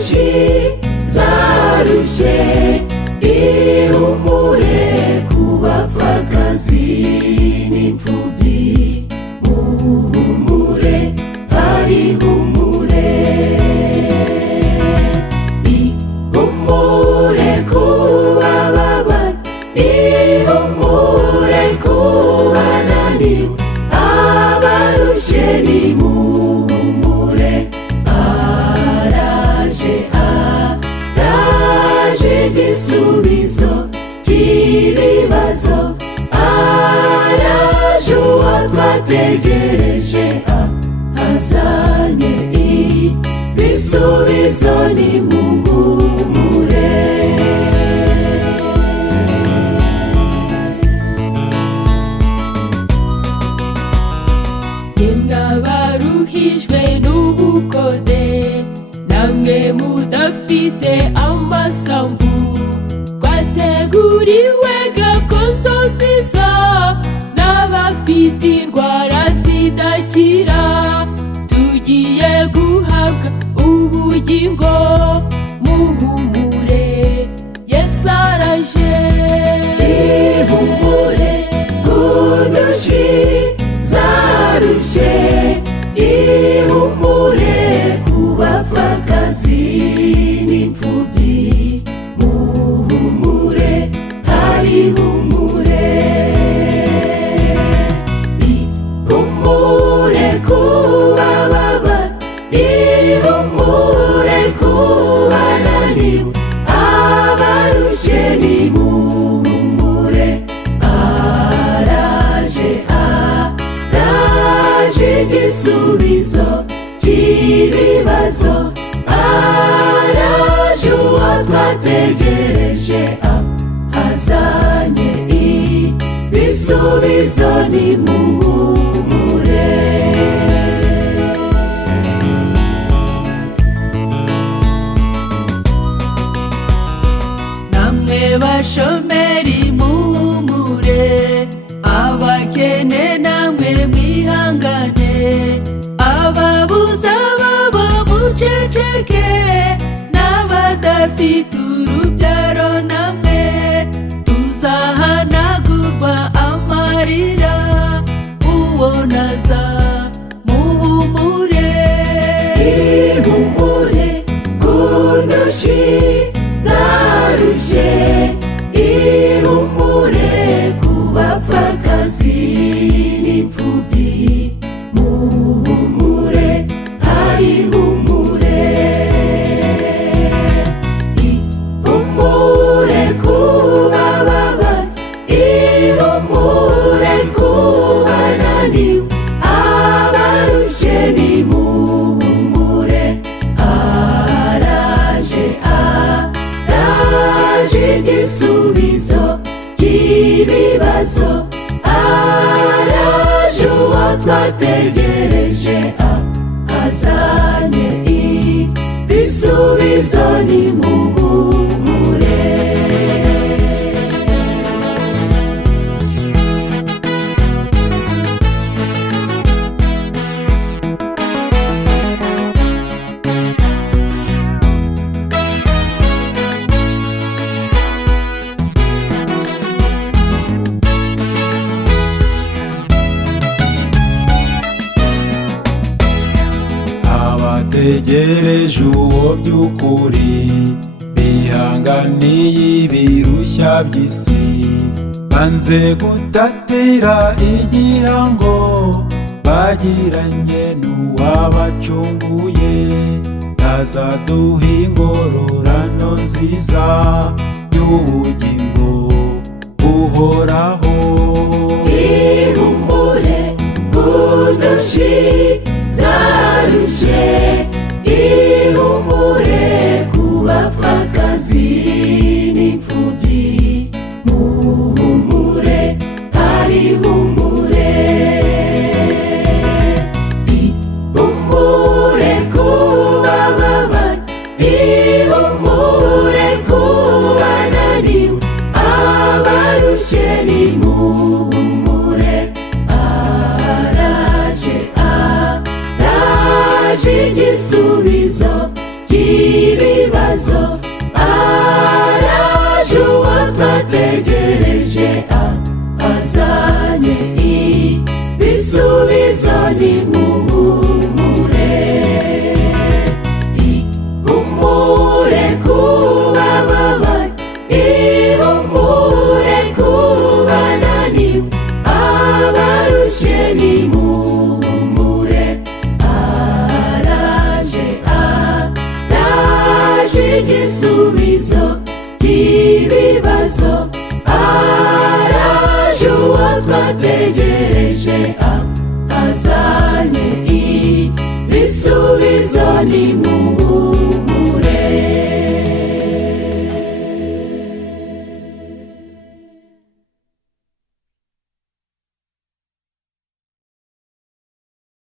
ndushyi zarushye, ihumure ku bapfakazi n'imfubyi, muhumure hari humure. Ihumure ku bababaye, ihumure ku bananiwe, abarushye nimuhumure, araje igisubizo cy'ibibazo, araje uwo twategereje, azanye ibisubizo nimuhumure. Yemwe abaruhijwe n'ubukode, namwe mudafite amasambu, twateguriwe gakondo nziza, n'abafite indwara zidakira, tugiye guhabwa ubugingo, muhumure Yesu araje. Ihumure ku ndushyi zarushye, ihumure ku bapfakazi n'imfubyi, muhumure hari humure. Ihumure ku bababaye, ihumure ku bananiwe, abarushye nimuhumure, araje igisubizo cy'ibibazo, araje uwo twategereje, azanye ibisubizo nimuhumure. Namwe bashomeri muhumure, abakene namwe mwihangane, ababuza babo muceceke, n'abadafite urubyaro namwe tuzahanagurwa amarira, uwo naza muhumure. Ihumure ku ndushyi zarushye, ihumure ku bapfakazi n'imfubyi, muhumure hari humure. Ihumure ku bababaye, ihumure ku bananiwe, abarushye nimuhumure, araje igisubizo cy'ibibazo, araje uwo twategereje, azanye ibisubizo nimuhumure. Abategereje uwo by'ukuri, bihanganiye ibirushya by'isi, banze gutatira igihango bagiranye n'uwabacunguye, azaduha ingororano nziza y'ubugingo buhoraho. Ihumure ku ndushyi zarushye, ihumure ku bapfakazi n'imfubyi, muhumure hari humure. Ihumure ku bababaye, ihumure ku bananiwe, abarushye nimuhumure, igisubizo cy'ibibazo, araje uwo twategereje, azanye ibisubizo, nimuhumure.